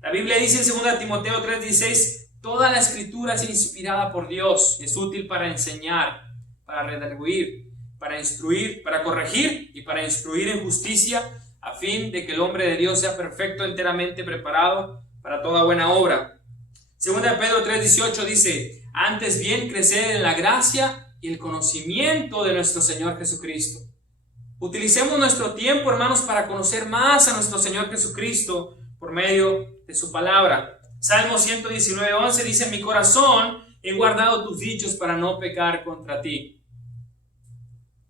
La Biblia dice en 2 Timoteo 3:16, toda la escritura es inspirada por Dios y es útil para enseñar, para redarguir, para instruir, para corregir y para instruir en justicia, a fin de que el hombre de Dios sea perfecto, enteramente preparado para toda buena obra. 2 Pedro 3:18 dice, antes bien crecer en la gracia y el conocimiento de nuestro Señor Jesucristo. Utilicemos nuestro tiempo, hermanos, para conocer más a nuestro Señor Jesucristo por medio de su palabra. Salmo 119:11 dice, en mi corazón he guardado tus dichos para no pecar contra ti.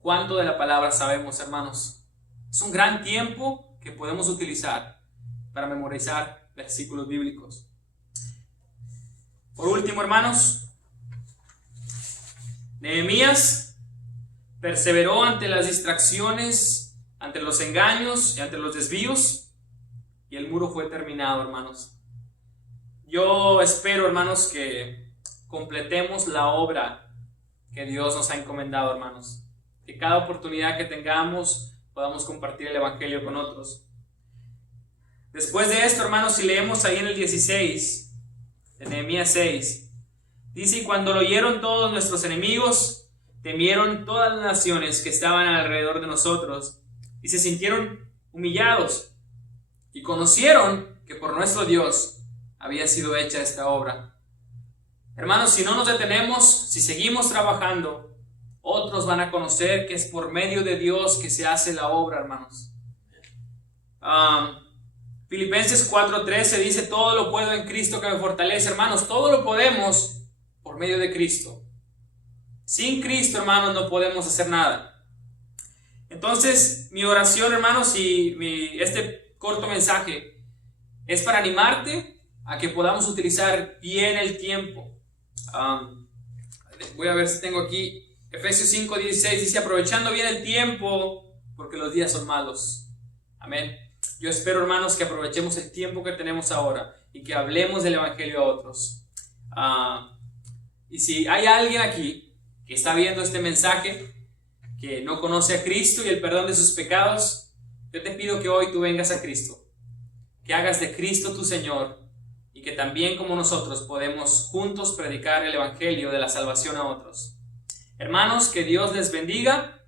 ¿Cuánto de la palabra sabemos, hermanos? Es un gran tiempo que podemos utilizar para memorizar versículos bíblicos. Por último, hermanos, Nehemías perseveró ante las distracciones, ante los engaños y ante los desvíos, y el muro fue terminado, hermanos. Yo espero, hermanos, que completemos la obra que Dios nos ha encomendado, hermanos. Que cada oportunidad que tengamos podamos compartir el evangelio con otros. Después de esto, hermanos, si leemos ahí en el 16 de Nehemías 6, dice, y cuando lo oyeron todos nuestros enemigos, temieron todas las naciones que estaban alrededor de nosotros y se sintieron humillados y conocieron que por nuestro Dios había sido hecha esta obra. Hermanos, si no nos detenemos, si seguimos trabajando, otros van a conocer que es por medio de Dios que se hace la obra, hermanos. Filipenses 4:13 dice, todo lo puedo en Cristo que me fortalece. Hermanos, todo lo podemos por medio de Cristo. Sin Cristo, hermanos, no podemos hacer nada. Entonces, mi oración, hermanos, y este corto mensaje es para animarte a que podamos utilizar bien el tiempo. Voy a ver si tengo aquí Efesios 5:16, dice, aprovechando bien el tiempo, porque los días son malos. Amén. Yo espero, hermanos, que aprovechemos el tiempo que tenemos ahora y que hablemos del evangelio a otros. Y si hay alguien aquí que está viendo este mensaje, que no conoce a Cristo y el perdón de sus pecados, yo te pido que hoy tú vengas a Cristo, que hagas de Cristo tu Señor y que también como nosotros podemos juntos predicar el evangelio de la salvación a otros. Hermanos, que Dios les bendiga